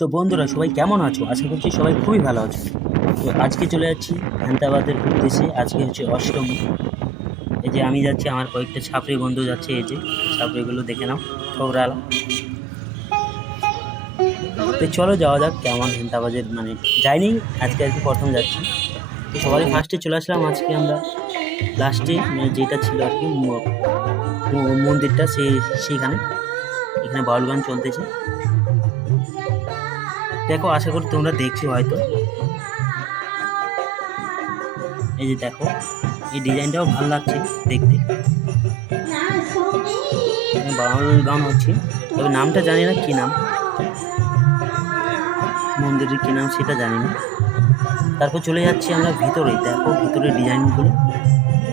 তো বন্ধুরা, সবাই কেমন আছো? আশা করছি সবাই খুবই ভালো আছো। তো আজকে চলে যাচ্ছি হায়দ্রাবাদের উদ্দেশ্যে। আজকে হচ্ছে অষ্টমী। এই যে আমি যাচ্ছি, আমার কয়েকটা ছাপড়ি বন্ধু যাচ্ছে এই যে। ছাপড়িগুলো দেখে নাও, খবরালা। তো চলো যাওয়া যাক কেমন হেন্তাবাজের মানে যাইনি, আজকে আজকে প্রথম যাচ্ছি। তো সবাই ফার্স্টে চলে আসলাম আজকে আমরা। লাস্টে মানে যেটা ছিল আর কি মন্দিরটা সেই সেইখানে। এখানে বাউল গান চলতেছে। দেখো, আশা করি তোমরা দেখছ হয়তো। এই যে দেখো, এই ডিজাইনটাও ভালো লাগছে দেখতে। বাউল গান হচ্ছে। তবে নামটা জানি না কী নাম। মন্দিরের কী নাম সেটা জানি না। তারপর চলে যাচ্ছি আমরা ভিতরে। দেখো, ভিতরের ডিজাইনগুলো।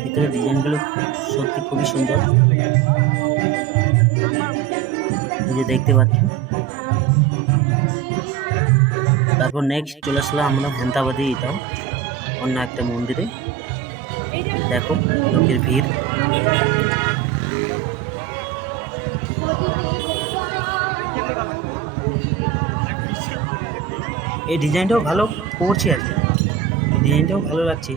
ভিতরের ডিজাইনগুলো সত্যি খুবই সুন্দর। যে দেখতে পাচ্ছ। তারপর নেক্সট চলে আসলাম আমরা হেন্তাবাদে এটাও অন্য একটা মন্দিরে। দেখো, লোকের ভিড়। এই ডিজাইনটাও ভালো করছে আর কি। ডিজাইনটাও ভালো লাগছে।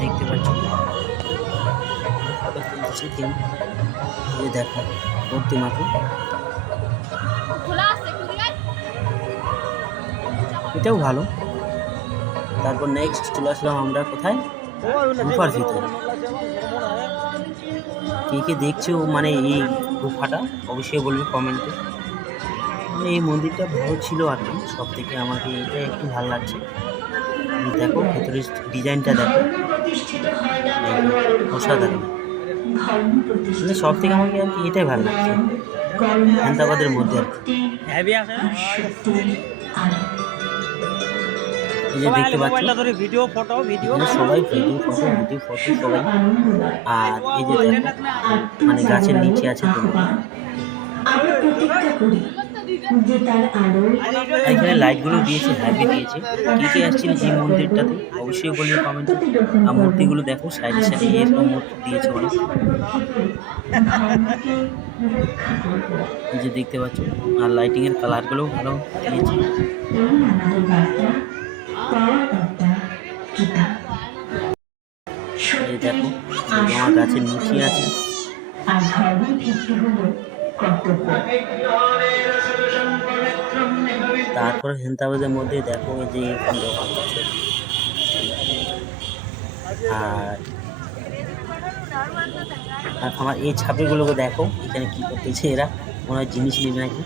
দেখতে পাচ্ছ। দেখো প্রতিমাকে এটাও ভালো। তারপর নেক্সট চলে আসলাম আমরা কোথায়? গুফার ভিতরে। কে কে দেখছ? মানে এই গুফাটা? অবশ্যই বলবে কমেন্টে এই মন্দিরটা ভালো ছিল আর কি। সব থেকে আমাকে এটা একটু ভালো লাগছে। দেখো ভেতরের ডিজাইনটা দেখো। অসাধারণ। মানে সব থেকে আমাকে আর কি এটাই ভালো লাগছে। হায়দ্রাবাদের মধ্যে আর কি। এই যে দেখতে পাচ্ছ ভিডিও ফটো ভিডিও এখানে সবাই ভিডিও ফটো ভিডিও ফটো সবাই। আর এই যে মানে গাছের নিচে আছে এখানে লাইটগুলো দিয়েছে হ্যাপি দিয়েছে। কে কে আসছিল এই মন্দিরটাতে অবশ্যই বলবে কমেন্টে আর মূর্তিগুলো দেখো সাইডে সাইডে এরকম মূর্তি দিয়েছে অনেক। যে দেখতে পাচ্ছ আর লাইটিংয়ের কালারগুলোও ভালো দিয়েছে। দেখো আমার গাছের নিচে আছে। আর ধর্মের ভিত্তি হলো কর্তব্য। তারপরে হেন্তাবাদের মধ্যে দেখো যে দোকান আছে। আর আমার এই ছাপিগুলোকে দেখো এখানে কী করতেছে এরা মনে হয় জিনিস নেবে নাকি।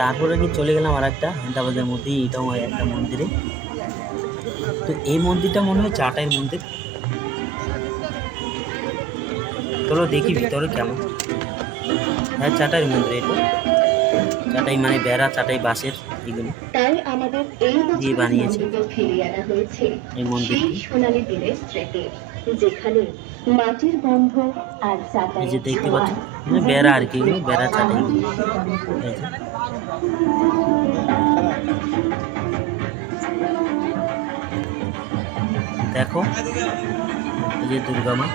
তারপরে কি চলে গেলাম আর একটা হেন্তাবাদের মধ্যেই এটাও একটা মন্দিরে। তো এই মন্দিরটা মনে হয় চাটাইয়ের মন্দির। চলো দেখি ভিতরে কেমন। হ্যাঁ চাটাই মন্দির এটা চাটাই মানে বেড়া চাটাই বাঁশের এগুলো। তাই আমাদের এই দিয়ে বানিয়েছে। হয়েছে। এই মন্দির সোনালী দিনের স্মৃতি যেখানে মাটির গন্ধ আর এই যে দেখতে ছোঁয়া। পাচ্ছ মানে বেড়া আর কি এগুলো বেড়া চাটাই। দেখো এই যে দুর্গা মা।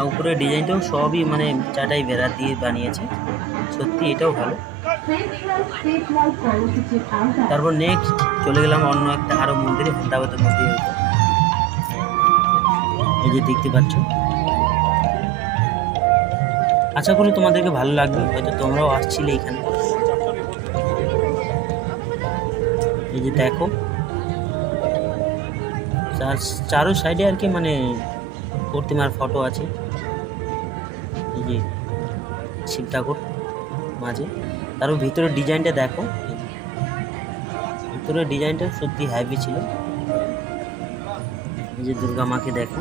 আর উপরে ডিজাইনটাও সবই মানে চাটাই বেড়া দিয়ে বানিয়েছে। সত্যি এটাও ভালো। তারপর নেক্সট চলে গেলাম অন্য একটা আরও মন্দিরে হেন্দাবাদের মন্দির। এই যে দেখতে পাচ্ছ। আশা করি তোমাদেরকে ভালো লাগবে, হয়তো তোমরাও আসছিলে এখানে। এই যে দেখো, চার চারো সাইডে আর কি মানে প্রতিমার ফটো আছে। এই যে শিব ঠাকুর মাঝে। তারপর ভিতরের ডিজাইনটা দেখো। ভিতরের ডিজাইনটা সত্যি হ্যাভি ছিল। এই যে দুর্গা মাকে দেখো।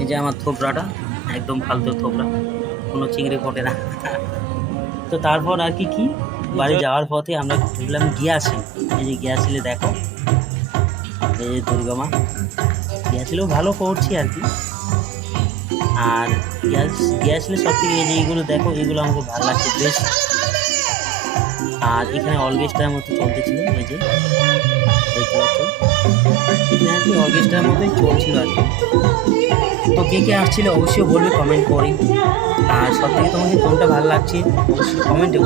এই যে আমার থোপড়াটা একদম ফালতু থোপড়া কোনো চিংড়ি ফোটে না। তো তারপর আর কি কি? বাড়ি যাওয়ার পথে আমরা ঢুকলাম গিয়াসিল এই যে গিয়াসিলে দেখো। এই যে দুর্গা মা। গিয়াসিলেও ভালো করছি আর কি। আর গ্যাস গ্যাসলে সব থেকে এই যে এইগুলো দেখো এগুলো আমাকে ভালো লাগছে বেশ। আর এখানে অর্কেস্ট্রার মতো চলতেছিল, এই যে। দেখতে পাচ্ছ? এখানে আর কি অর্কেস্ট্রার মতোই চলছিল আর কি। তো কে কে আসছিল অবশ্যই বলবে কমেন্ট করে। আর সব থেকে তোমাকে কোনটা ভালো লাগছে, অবশ্যই কমেন্টে